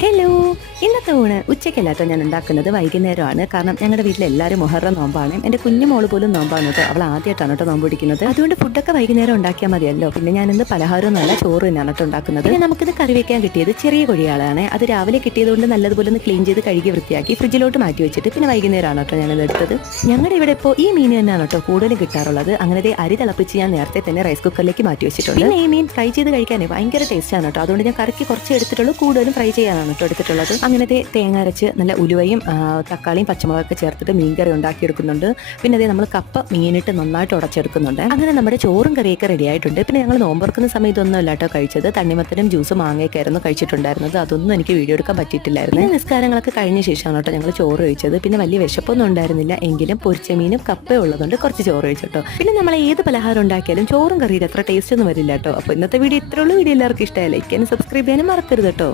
Hello. ഇന്നത്തെ ഊണ് ഉച്ചയ്ക്കല്ലാട്ടോ ഞാൻ ഉണ്ടാക്കുന്നത് വൈകുന്നേരമാണ്. കാരണം ഞങ്ങളുടെ വീട്ടിൽ എല്ലാവരും മുഹറ നോമ്പാണ്. എന്റെ കുഞ്ഞു മോൾ പോലും നോമ്പാണ് കേട്ടോ. അവൾ ആദ്യമായിട്ടാണ് കേട്ടോ നോമ്പ് പിടിക്കുന്നത്. അതുകൊണ്ട് ഫുഡൊക്കെ വൈകുന്നേരം ഉണ്ടാക്കിയാൽ മതിയല്ലോ. പിന്നെ ഞാൻ ഇന്ന് പലഹാരം നല്ല ചോറ് തന്നെയാണ് കേട്ടോ ഉണ്ടാക്കുന്നത്. പിന്നെ നമുക്കിത് കറി വെക്കാൻ കിട്ടിയത് ചെറിയ കൊഴിയാളാണ്. അത് രാവിലെ കിട്ടിയതുകൊണ്ട് നല്ലതുപോലെ ഒന്ന് ക്ലീൻ ചെയ്ത് കഴുകി വൃത്തിയാക്കി ഫ്രിഡ്ജിലോട്ട് മാറ്റി വെച്ചിട്ട് പിന്നെ വൈകുന്നേരമാണ് കേട്ടോ ഞാനത് എടുത്തത്. ഞങ്ങളുടെ ഇവിടെ ഇപ്പോൾ ഈ മീൻ തന്നെയാണ് കേട്ടോ കൂടുതലും കിട്ടാറുള്ളത്. അങ്ങനെ അരി തിളപ്പിച്ച് ഞാൻ നേരത്തെ തന്നെ റൈസ് കുക്കറിലേക്ക് മാറ്റി വെച്ചിട്ടുണ്ട്. പിന്നെ ഈ മീൻ ഫ്രൈ ചെയ്ത് കഴിക്കാനേ ഭയങ്കര ടേസ്റ്റ് ആണ് കേട്ടോ. അതുകൊണ്ട് ഞാൻ കറിക്ക് കുറച്ച് എടുത്തിട്ടുള്ളൂ. കൂടുതലും ഫ്രൈ ചെയ്യാനാണ് കേട്ടോ എടുത്തിട്ടുള്ളത്. അങ്ങനത്തെ തേങ്ങ അരച്ച് നല്ല ഉലുവയും തക്കാളിയും പച്ചമുളകൊക്കെ ചേർത്തിട്ട് മീൻകറി ഉണ്ടാക്കിയെടുക്കുന്നുണ്ട്. പിന്നെ അതേ നമ്മൾ കപ്പ മീനിട്ട് നന്നായിട്ട് ഉടച്ചെടുക്കുന്നുണ്ട്. അങ്ങനെ നമ്മുടെ ചോറും കറിയൊക്കെ റെഡി ആയിട്ടുണ്ട്. പിന്നെ ഞങ്ങൾ നോമ്പുറക്കുന്ന സമയത്തൊന്നും അല്ല കേട്ടോ കഴിച്ചത്. തണ്ണിമത്തനും ജ്യൂസും മാങ്ങയൊക്കെ ആയിരുന്നു കഴിച്ചിട്ടുണ്ടായിരുന്നത്. അതൊന്നും എനിക്ക് വീഡിയോ എടുക്കാൻ പറ്റിയിട്ടില്ലായിരുന്നു. നിസ്കാരങ്ങളൊക്കെ കഴിഞ്ഞ ശേഷമാണ് കേട്ടോ ഞങ്ങൾ ചോറ് കഴിച്ചത്. പിന്നെ വലിയ വിശപ്പൊന്നും ഉണ്ടായിരുന്നില്ല. എങ്കിലും പൊരിച്ച മീനും കപ്പ ഉള്ളതുകൊണ്ട് കുറച്ച് ചോറ് കഴിച്ചിട്ടോ പിന്നെ നമ്മൾ ഏത് പലഹാരം ഉണ്ടാക്കിയാലും ചോറും കറിയിൽ അത്ര ടേസ്റ്റ് ഒന്നും വരില്ല കേട്ടോ അപ്പോൾ ഇന്നത്തെ വീഡിയോ ഇത്രയുള്ള വീഡിയോ എല്ലാവർക്കും ഇഷ്ടമായി ലൈക്ക് ചെയ്യാനും സബ്സ്ക്രൈബ് ചെയ്യാനും മറക്കരുത് കേട്ടോ